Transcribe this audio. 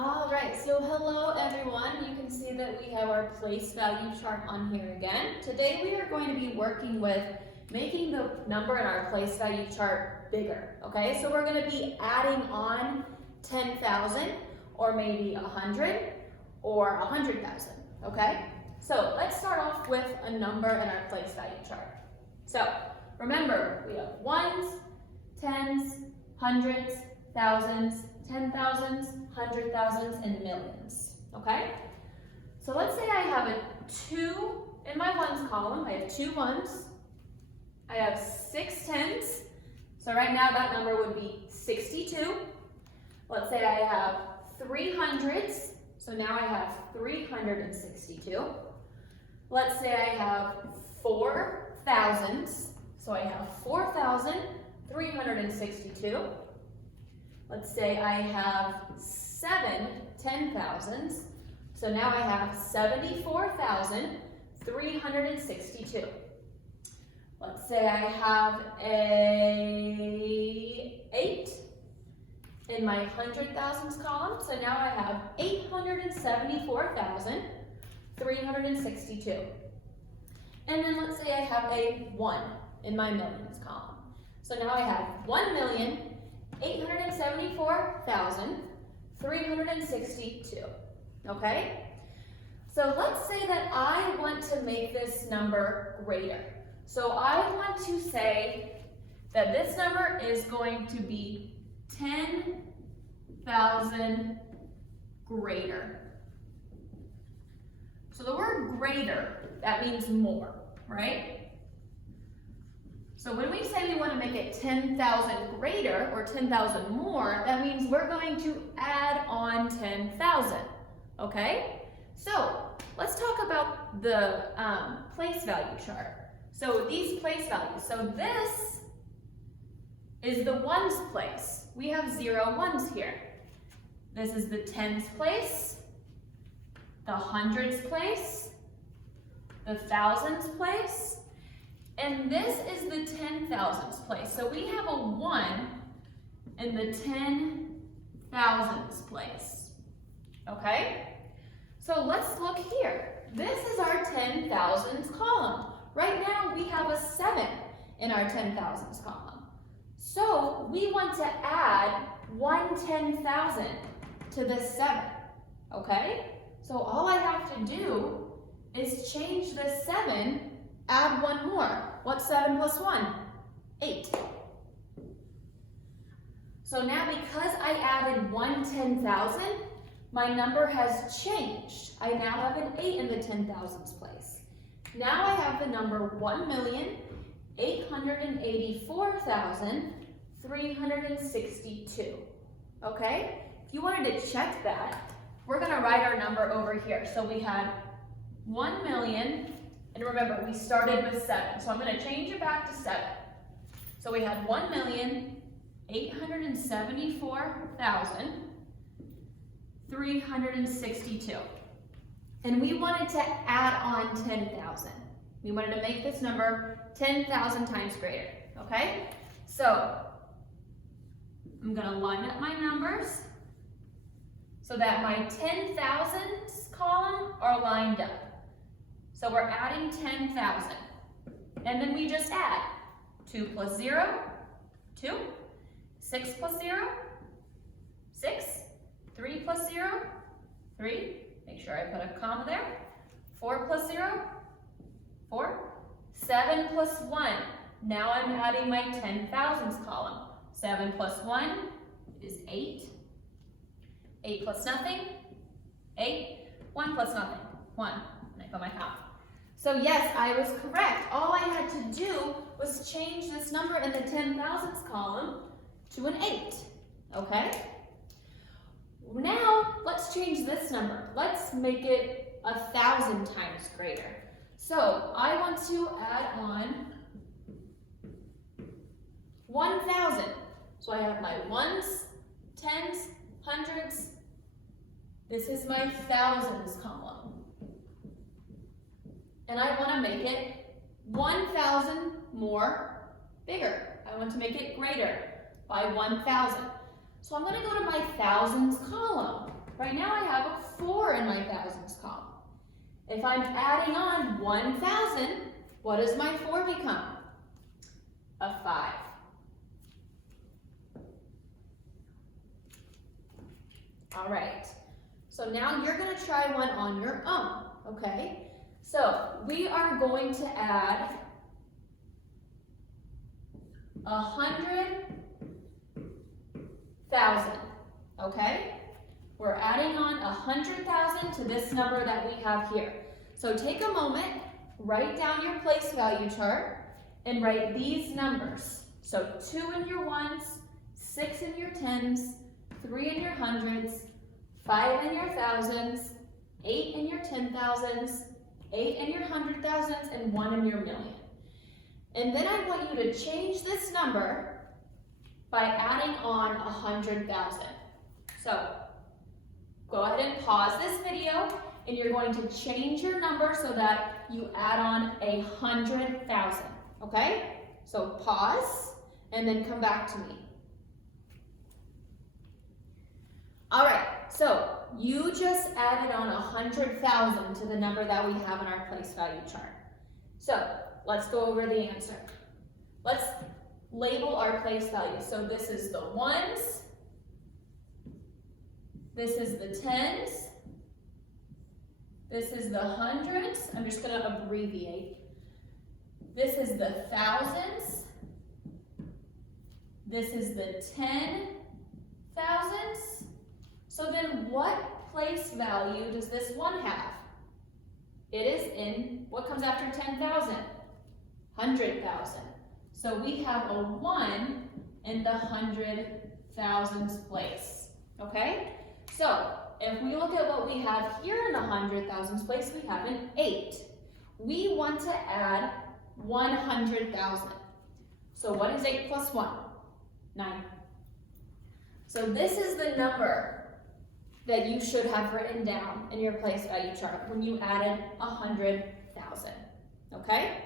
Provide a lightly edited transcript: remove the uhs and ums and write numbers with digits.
All right, so hello everyone. You can see that we have our place value chart on here again. Today we are going to be working with making the number in our place value chart bigger, okay? So we're going to be adding on 10,000 or maybe 100 or 100,000, okay? So let's start off with a number in our place value chart. So remember, we have ones, tens, hundreds, thousands, 10,000s, 100,000s, and millions, okay? So let's say I have a 2 in my ones column. I have 2 ones. I have 6 tens. So right now that number would be 62. Let's say I have 3 hundreds. So now I have 362. Let's say I have 4 thousands. So I have 4,362. Let's say I have 7 10,000s. So now I have 74,362. Let's say I have a 8 in my 100,000s column. So now I have 874,362. And then let's say I have a 1 in my millions column. So now I have 1,874,362, okay? So let's say that I want to make this number greater. So I want to say that this number is going to be 10,000 greater. So the word greater, that means more, right? So when we say we want to make it 10,000 greater or 10,000 more, that means we're going to add on 10,000, okay? So let's talk about the place value chart. So these place values, so this is the ones place. We have 0 ones here. This is the tens place, the hundreds place, the thousands place, and this is the 10,000s place. So we have a 1 in the 10,000s place, okay? So let's look here. This is our 10,000s column. Right now we have a 7 in our 10,000s column. So we want to add 1 10,000 to this 7, okay? So all I have to do is change this 7, add 1 more. What's 7 plus 1? 8. So now because I added 1 10,000, my number has changed. I now have an 8 in the 10,000s place. Now I have the number 1,884,362. Okay? If you wanted to check that, we're going to write our number over here. So we had 1 million. And remember, we started with 7, so I'm going to change it back to 7. So we had 1,874,362. And we wanted to add on 10,000. We wanted to make this number 10,000 times greater, okay? So I'm going to line up my numbers so that my 10,000s column are lined up. So we're adding 10,000. And then we just add 2 plus 0, 2, 6 plus 0, 6, 3 plus 0, 3, make sure I put a comma there, 4 plus 0, 4, 7 plus 1. Now I'm adding my 10,000s column. 7 plus 1 is 8. 8 plus nothing, 8. 1 plus nothing, 1. And I put my comma. So yes, I was correct. All I had to do was change this number in the 10,000s column to an 8, okay? Now, let's change this number. Let's make it 1,000 times greater. So I want to add on 1,000. So I have my ones, tens, hundreds. This is my thousands column. And I want to make it 1,000 more bigger. I want to make it greater by 1,000. So I'm going to go to my thousands column. Right now I have a 4 in my thousands column. If I'm adding on 1,000, what does my 4 become? A 5. All right, so now you're going to try one on your own, okay? So we are going to add 100,000, okay? We're adding on 100,000 to this number that we have here. So take a moment, write down your place value chart, and write these numbers. So 2 in your ones, 6 in your tens, 3 in your hundreds, 5 in your thousands, 8 in your 10,000s, 8 in your 100,000s, and 1 in your million. And then I want you to change this number by adding on 100,000. So go ahead and pause this video, and you're going to change your number so that you add on 100,000, okay? So pause, and then come back to me. All right, so you just added on 100,000 to the number that we have in our place value chart. So let's go over the answer. Let's label our place value. So this is the ones, this is the tens, this is the hundreds. I'm just going to abbreviate. This is the thousands, this is the 10,000s. So then what place value does this one have? It is in, what comes after 10,000? 100,000. So we have a 1 in the 100,000s place, okay? So if we look at what we have here in the 100,000s place, we have an 8. We want to add 100,000. So what is 8 plus 1? 9. So this is the number that you should have written down in your place value chart when you added 100,000, okay?